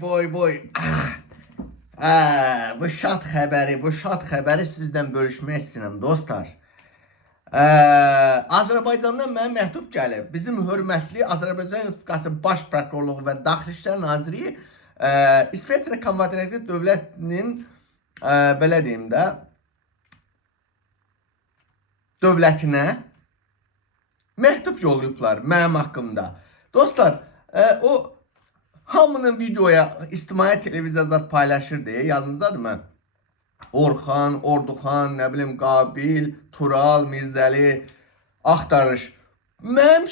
Boy. Bu şad xəbəri sizdən bölüşmək istəyirəm dostlar. Azərbaycandan mənə məktub gəlib. Bizim hörmətli Azərbaycan Respublikası Baş Prokurorluğu və Daxili İşlər Naziri İsveçrə Konfederasiya Dövlətinin belə deyim də dövlətinə məktub yollayıblar mənim haqqımda. Dostlar, o hamının videoya ictimai televiziyalar paylaşır deyə yadınızdadır Orxan, Orduxan, nə bilim Qabil, Tural, Mirzəli axtarış. Mən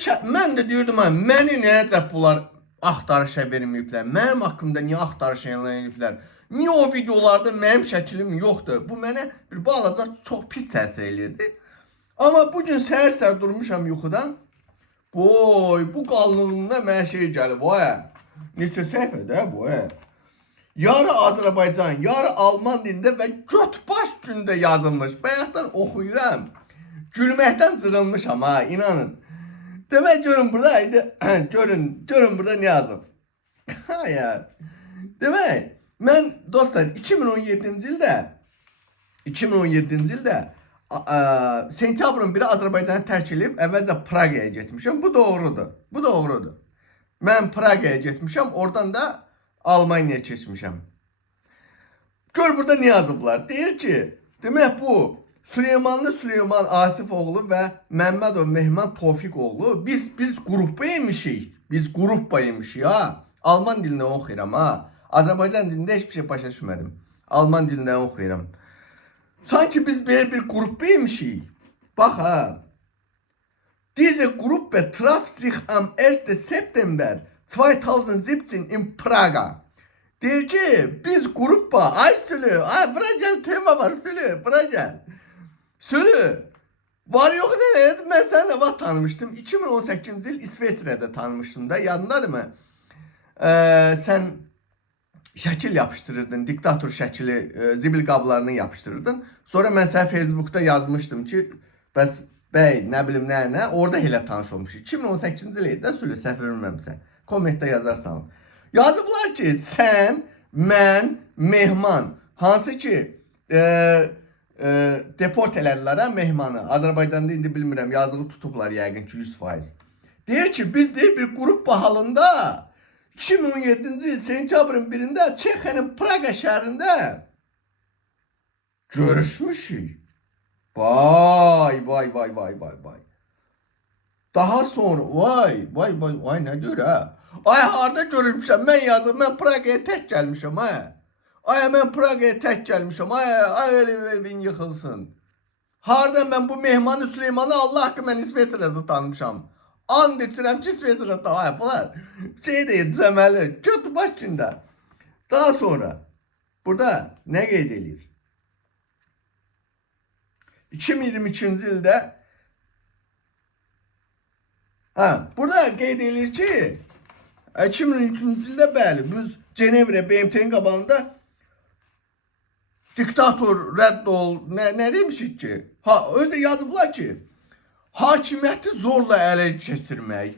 də deyirdim, məni nəyəcə bunlar axtarışa verməyiblər? Mənim haqqımda niyə axtarış eləyiblər? Niyə o videolarda mənim şəklim yoxdur? Bu mənə bir balaca çox pis təsir eləyirdi. Amma bugün səhər durmuşam yuxudan. Bu qalınlığında mənə şey gəlib, neçə səhifədə bu, yarı Azərbaycan, yarı Alman dilində və götbaş gündə yazılmış. Bayaqdan oxuyuram, gülməkdən cırılmışam inanın. Demək görün burada, görün burada ne yazıb. Demək, mən dostlar 2017-ci ildə sentyabrın 1-i Azərbaycanı tərk edib əvvəlcə Praqaya getmişəm. Bu doğrudur. Mən Praqaya getmişəm, oradan da Almaniyaya keçmişəm. Gör burada ne yazıblar? Deyir ki, demək bu Süleymanlı Süleyman Asifoğlu və Məmmədov Mehman Tofiqoğlu biz qrupbaymışıq. Biz qrupbaymışıq Alman dilindən oxuyuram Azərbaycan dilində hiçbir şey başa düşmədim. Alman dilindən oxuyuram. Sanki biz böyle bir grupbaymışıq. Bax Diese Gruppe traf sich am 1. September 2017 in Praga. Deyir ki, biz gruppa, Sülü, bura gel tema var Sülü, bura gel. Sülü, var yok ne? Mən sənə vaxt tanımışdım. 2018-ci il İsveçrədə tanımışdım da, yadındadır mı? Sən şəkil yapıştırırdın, diktator şəkili zibil qablarını yapıştırırdın. Sonra mən sənə Facebook'da yazmışdım ki, bəs bəy, nə bilim nə, orada elə tanış olmuşuz. 2018-ci il idi də Sülü, səhv bilmirəmsə. Kommentdə yazarsan. Yazıblar ki, sən, mən, Mehman, hansı ki deport elədilər Mehmanı. Azərbaycanda indi bilmirəm, yazılı tutublar yəqin ki 100%. Deyir ki, biz deyir bir qrup bahalında 2017-ci il sentyabrın 1-də Çexiyanın Praga şəhərində görüşmüşük. Vay. Daha sonra vay ne diyor harda görmüşəm mən yazım, mən Praqaya tək gəlmişəm mən Praqaya tək gəlmişəm evin yıxılsın. Harda mən bu Mehmanı Süleymanı Allah haqqı mən İsveçrədə tanımışam. And içirəm ki İsveçrədə bunlar şey deyil düzəməli kötü baş gündə. Daha sonra burada nə qeyd edir? 2022-ci ildə burada qeyd edilir ki 2022-ci ildə bəli biz Cenevrə BMT-nin qabağında diktator rədd ol nə demişik ki özü yazıblar ki hakimiyyəti zorla ələ keçirmək,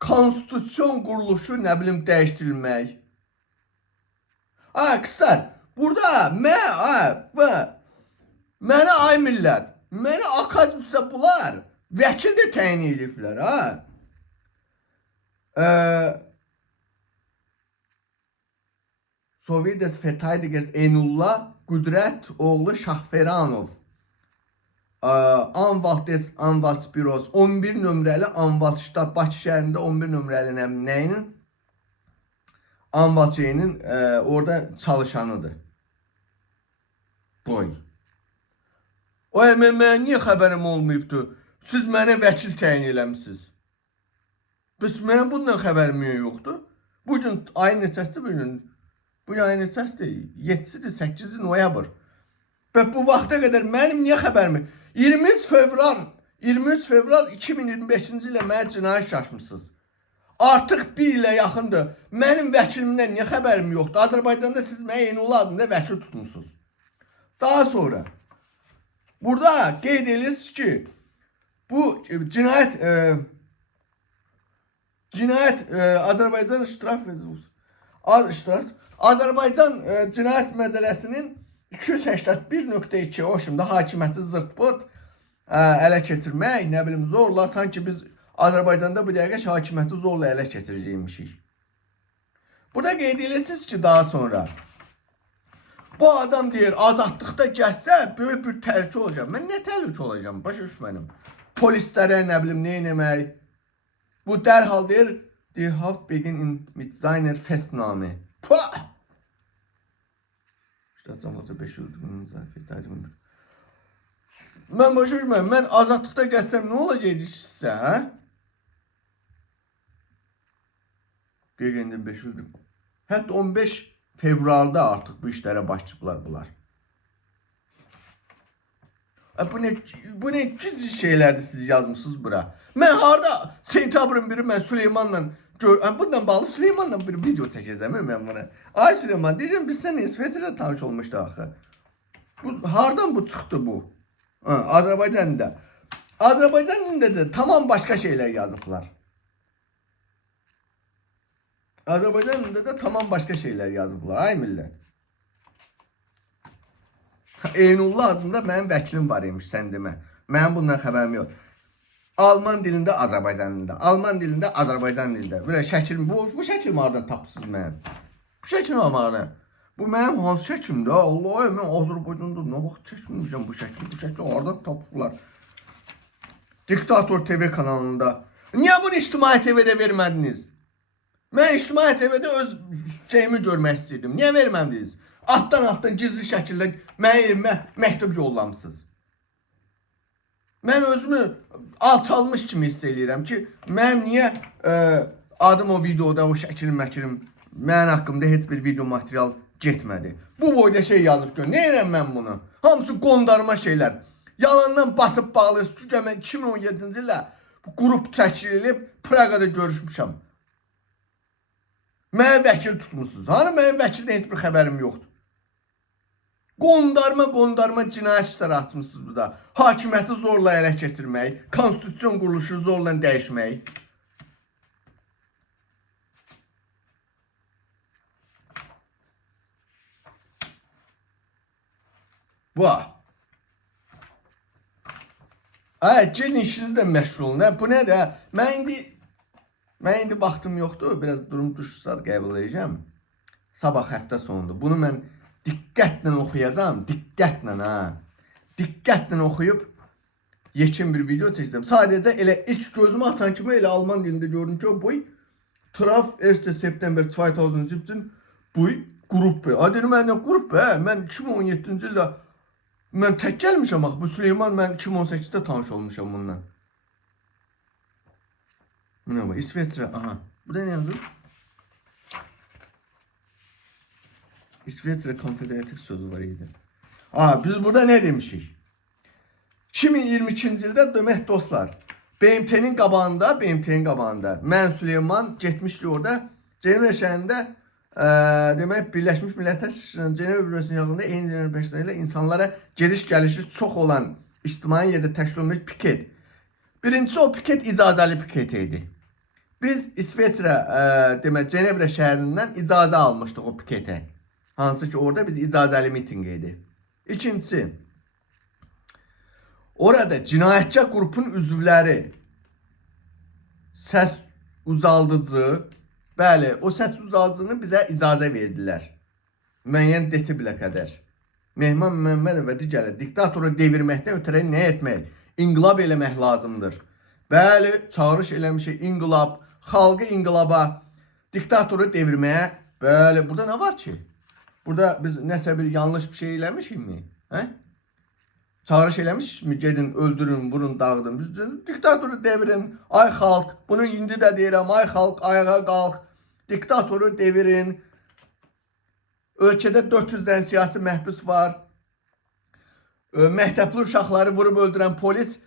konstitusyon quruluşu nə bilim dəyişdirilmək. Qızlar burada mənə ay millət, mənə akademiysə bunlar vəkil də təyin ediblər Sovyets Verteidigers Enullah Qüdrət oğlu Şahferanov Anwalt des Anwaltsbüros 11 nömrəli Anwalt ştab Bakı şəhərində 11 nömrəli nəyinin Anwalt şeyinin orada çalışanıdır. Mənə niyə xəbərim olmayıbdı? Siz mənə vəkil təyin eləmişsiniz. Bəs mənim bundan xəbərim yoxdur. Bugün ayın neçəsidir bugün? Bugün ayın neçəsidir? 7-sidir, 8-i noyabr. Və bu vaxta qədər mənim niyə xəbərim? 23 fevral 2025-ci ilə mənə cinayət şaşmışsınız. Artıq bir ilə yaxındır. Mənim vəkilimdən niyə xəbərim yoxdur? Azərbaycanda siz mənə Eynullah adında vəkil tutmuşsunuz. Daha sonra burada qeyd edirsiniz ki bu cinayət Azərbaycan İştiraf Rezolüsiyası Az iştirak. Azərbaycan Cinayət Məcəlləsinin 281.2 o şimdi hakimiyyəti zırt-pırt ələ keçirmək, nə bilim zorla, sanki biz Azərbaycanda bu dəqiqə hakimiyyəti zorla ələ keçirəcəkmişik. Burada qeyd edirsiniz ki, daha sonra bu adam deyir, azadlıqda gəzsə böyük bir təhlükə olacaq. Mən nə təhlükə olacağım? Başa düşmədim. Polislərə nə bilim nə etmək. Bu dərhal deyir, they have begin in Mitzayner festname. Pah! İşte cəmaatı 5 öldürdüyünün zərfiyyətləri. Mən başa düşmədim. Mən azadlıqda gəzsəm nə olacaq sizə, hə? Qeyrəndə 5 öldürdüm. Hətta 15 fevralda artıq bu işlərə başlayıblar bunlar. Bu ne cüzi şeylerdi siz yazmışsınız bura. Mən harda sentyabrın biri mən Süleymanla bundan bağlı Süleymanla bir video çəkəcəm mən buna. Ay Süleyman deyəcəm biz seninle İsveçrədə tanış olmuşdu axı. Hardan bu çıxdı bu? Azərbaycanda. Azərbaycan dilində də tamam başka şeyler yazıblar. Azərbaycan dilində də tamam başka şeyler yazıblar. Ay millət. Eynullah adında mənim vəkilim var imiş, sən demə. Mənim bundan xəbərim yox. Alman dilində, Azərbaycan dilində. Alman dilində, Azərbaycan dilində. Belə şəkil, bu şəkil hardan tapırsınız mənim? Bu şəkil hardan? Bu mənim hansı şəklimdir? Allah, mən Azərbaycanda nə vaxt çəkmişəm bu şəkil? Bu şəkil hardan tapıblar? Diktator TV kanalında. Niyə bunu İctimai TV'də vermədiniz? Mən İctimai TV'də öz şeyimi görmək istəyirdim. Niyə vermədiniz? Alttan gizli şəkildə mənə məktub yollamışsınız. Mən özümü alçalmış kimi hiss edirəm ki, mənim niyə adım o videoda, o şəkilim, mənim haqqımda heç bir video material getmədi. Bu boyda şey yazıb gör. Nə edirəm mən bunu? Hamısı qondarma şeylər. Yalandan basıb bağlıyız ki, mən 2017-ci ildə bu qrup təşkil edib Praqada görüşmüşəm. Mənə vəkil tutmuşsunuz. Hani mənim vəkildən heç bir xəbərim yoxdur. Qondarma cinayət işləri açmışsınız burada. Hakimiyyəti zorla ələ keçirmək, konstitusiyon quruluşu zorla dəyişmək. Vah. Gelin işinizlə məşğul olun. Bu nədir? Mən indi vaxtım yoxdur. Biraz durum düşsə qəbul edəcəm. Sabah həftə sonunda. Bunu mən diqqətlə oxuyacağam. Diqqətlə ha. Diqqətlə oxuyub yekun bir video çəkəcəm. Sadəcə elə ilk gözümü açan kimi elə Alman dilində gördüm ki, bu Traf 1. september 2017 bu qrup. Dedim mən nə qrup? Mən 2017-ci ildə mən tək gəlmişəm axı. Bu Süleyman mən 2018-də tanış olmuşam bununla. Bu nə bu? İsveçrə. Aha. Bu da nə yazır? İsveçrə konfederativ sözü var idi. Biz burada ne demişik? 2022-ci ildə demək dostlar, BMT-nin qabağında mən Süleyman getmişdik orada Cenevre şəhərində demək Birləşmiş Millətlər Cenevre bürosunun yanında eyni Cenevre bəşləri insanlara geliş-gəlişi çox olan ictimai yerdə təşkil olunmuş piket. Birincisi o piket icazəli piket idi. Biz İsveçrə demək Cenevre şəhərindən icazə almışdıq o piketə. Hansı ki orada biz icazəli mitinq idi. İkincisi, orada cinayətçi qrupun üzvləri səs uzaldıcı, bəli, o səs uzaldıcını bizə icazə verdilər. Müəyyən desibelə qədər. Mehman Məmmədov və digərləri diktatoru devirməkdən ötürü nə etmək? İnqilab eləmək lazımdır. Bəli, çağırış eləmişik, inqilab, xalqı inqilaba, diktatoru devirməyə. Bəli, burada nə var ki? Burada biz nəsə bir yanlış bir şey eləmişik mi? Çağırış eləmiş mi? Gedin, öldürün, vurun, dağıdın. Biz diktatoru devirin. Ay xalq, bunu indi də deyirəm. Ay xalq, ayağa qalx. Diktatoru devirin. Ölkədə 400-dən siyasi məhbus var. Məktəbli uşaqları vurub öldürən polis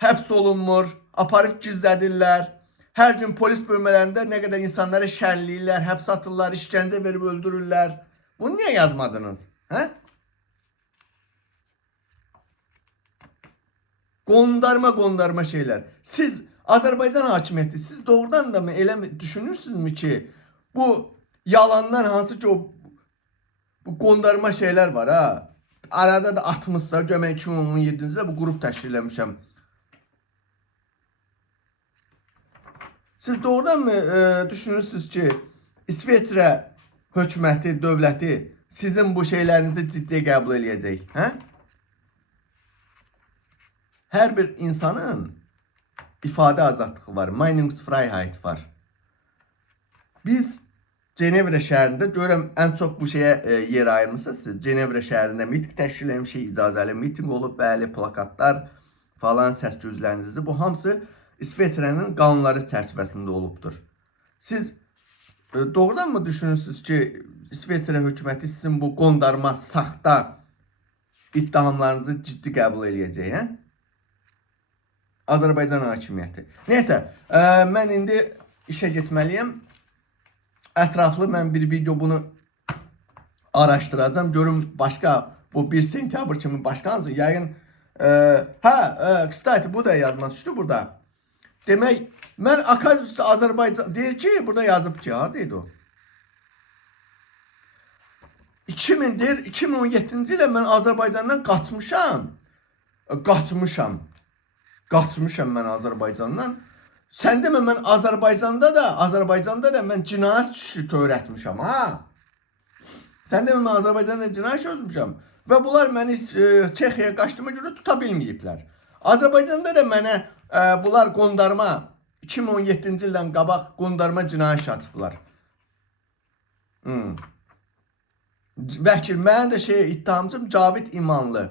həbs olunmur. Aparıb gizlədirlər. Hər gün polis bölmələrində nə qədər insanları şərləyirlər, həbs atırlar, işgəncə verib öldürürlər. Bunu niyə yazmadınız? Qondarma şeyler. Siz Azərbaycan hakimiyyəti, siz doğrudan da mı elə düşünürsünüzmü ki, bu yalandan hansı ki o bu qondarma şeyler var ha. Arada da atmışlar. Gömək 2017-ci bu qrup təşkil etmişəm. Siz doğrudan mı düşünürsünüz ki İsveçrə hökuməti, dövləti sizin bu şeylərinizi ciddi qəbul eləyəcək? Hə? Hər bir insanın ifadə azadlığı var. Meinungsfreiheit var. Biz Cenevre şəhərində görürəm ən çox bu şeyə yer ayırmısınız siz. Cenevre şəhərində miting təşkil etmişik, icazəli miting olub, bəli, plakatlar falan səs-gözlərinizdir. Bu hamısı İsveçrənin qanunları çərçivəsində olubdur. Siz doğrudan mı düşünürsünüz ki İsveçrə hökuməti sizin bu qondarma, saxta iddialarınızı ciddi qəbul eləyəcək, hə? Azərbaycan hakimiyyəti. Neysə, mən indi işə getməliyəm. Ətraflı mən bir video bunu araşdıracağım. Görüm başqa bu 1 sentyabr kimi başqa hansı yayın. Kstati bu da yadıma düşdü burada. Demək, mən Akademisi Azərbaycan deyir ki, burada yazıb ki, haradaydı o? 2017-ci ilə mən Azərbaycandan qaçmışam. Qaçmışam mən Azərbaycandan. Sən demə mən Azərbaycanda da mən cinayət işi törətmişəm, ha? Sən demə mən Azərbaycanda cinayət işi özmüşəm. Və bunlar məni Çexiyaya qaçdığıma görə tuta bilməyiblər. Azərbaycanda da mənə bunlar qondarma 2017-ci ildən qabaq qondarma cinayət işi açıblar. Vəkil, mənim də ittihamcım Cavid İmanlı.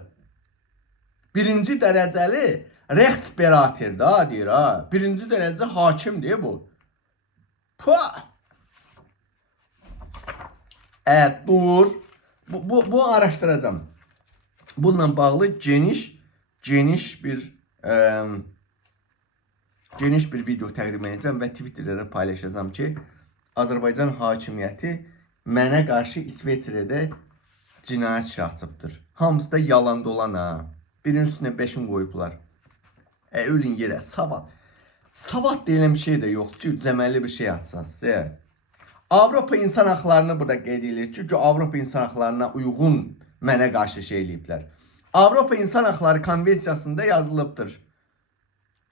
1-ci dərəcəli Rechtsberater da deyir ha. 1-ci dərəcə hakimdir bu. Dur. Bu araşdıracağım. Bununla bağlı geniş bir video təqdim edəcəm və Twitter'da paylaşacağım ki, Azərbaycan hakimiyyəti mənə qarşı İsveçrədə cinayət işi açıbdır. Hamısı da yalan dolan ha. Birinin üstünə 5'in qoyublar. Ölün yerə savad. Savad deyilən bir şey də yoxdur ki, cəməlli bir şey açsınız. Avropa insan haqlarını burada qeyd edilir ki, Avropa insan haqlarına uyğun mənə qarşı şey eləyiblər. Avropa İnsan Haqları Konvensiyasında yazılıbdır.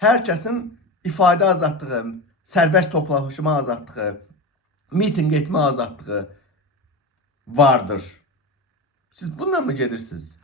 Hər kəsin ifadə azadlığı, sərbəst toplaşma azadlığı, miting etmə azadlığı vardır. Siz bununla mı gedirsiniz?